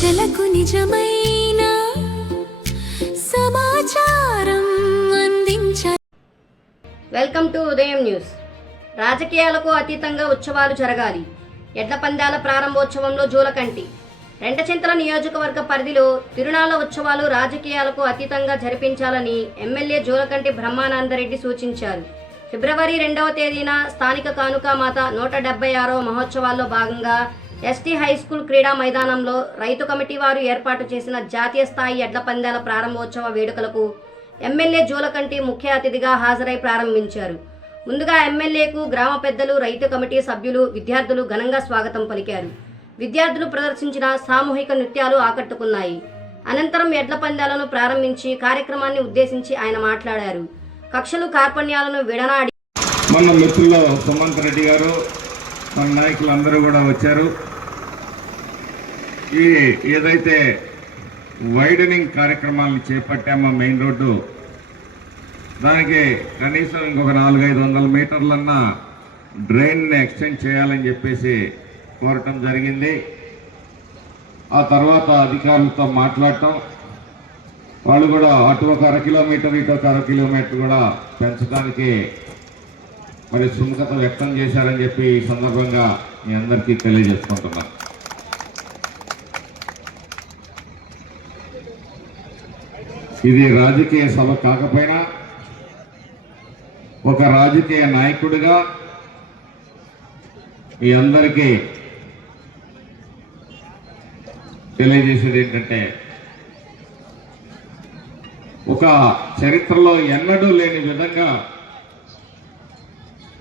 ప్రజలకు నిజమైన సమాచారం అందించాలి. వెల్కమ్ టు ఉదయం న్యూస్. రాజకీయాలకు అతీతంగా ఉత్సవాలు జరగాలి. ఎడ్ల పందాల ప్రారంభోత్సవంలో జూలకంటి. రెంటచింతల నియోజకవర్గ పరిధిలో తిరునాళ్ల ఉత్సవాలు రాజకీయాలకు అతీతంగా జరిపించాలని ఎమ్మెల్యే జూలకంటి బ్రహ్మానందరెడ్డి సూచించారు. ఫిబ్రవరి 2వ తేదీన స్థానిక కానుకామాత 176వ మహోత్సవాల్లో భాగంగా ఎస్టీ హైస్కూల్ క్రీడా మైదానంలో రైతు కమిటీ వారు ఏర్పాటు చేసిన జాతీయ స్థాయి ఎడ్ల పందాల ప్రారంభోత్సవ వేడుకలకు ఎమ్మెల్యే జూలకంటి ముఖ్య అతిథిగా హాజరై ప్రారంభించారు. ముందుగా ఎమ్మెల్యేకు గ్రామ పెద్దలు, రైతు కమిటీ సభ్యులు, విద్యార్థులు ఘనంగా స్వాగతం పలికారు. విద్యార్థులు ప్రదర్శించిన సామూహిక నృత్యాలు ఆకట్టుకున్నాయి. అనంతరం ఎడ్ల పందాలను ప్రారంభించి కార్యక్రమాన్ని ఉద్దేశించి ఆయన మాట్లాడారు. కక్షలు కార్పణ్యాలను విడనాడి మన మిత్రులు సుమంత్ రెడ్డి గారు, మన నాయకులు అందరూ కూడా వచ్చారు. ఈ ఏదైతే వైడనింగ్ కార్యక్రమాలను చేపట్టామో మెయిన్ రోడ్డు, దానికి కనీసం ఇంకొక 400-500 మీటర్లన్నా డ్రైన్ని ఎక్స్టెండ్ చేయాలని చెప్పేసి కోరటం జరిగింది. ఆ తర్వాత అధికారులతో మాట్లాడటం, వాళ్ళు కూడా అటు ఒక 1/2 కిలోమీటర్, ఇటు ఒక 1/2 కిలోమీటర్ కూడా పెంచడానికి మరి సుముఖత వ్యక్తం చేశారని చెప్పి ఈ సందర్భంగా మీ అందరికీ తెలియజేసుకుంటున్నాను. ఇది రాజకీయ సభ కాకపోయినా ఒక రాజకీయ నాయకుడిగా మీ అందరికీ తెలియజేసేది ఏంటంటే, ఒక చరిత్రలో ఎన్నడూ లేని విధంగా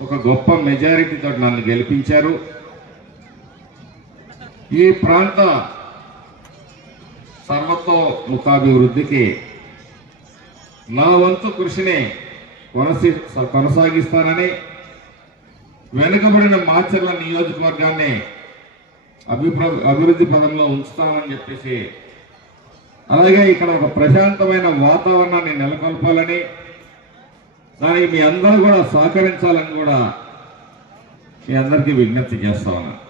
ఒక గొప్ప మెజారిటీతో నన్ను గెలిపించారు. ఈ ప్రాంత సర్వతోముఖాభివృద్ధికి నా వంతు కృషిని కొనసాగిస్తానని, వెనుకబడిన మాచర్ల నియోజకవర్గాన్ని అభివృద్ధి పదంలో ఉంచుతామని చెప్పేసి, అలాగే ఇక్కడ ఒక ప్రశాంతమైన వాతావరణాన్ని నెలకొల్పాలని, దానికి మీ అందరూ కూడా సహకరించాలని కూడా మీ అందరికీ విజ్ఞప్తి చేస్తా ఉన్నాను.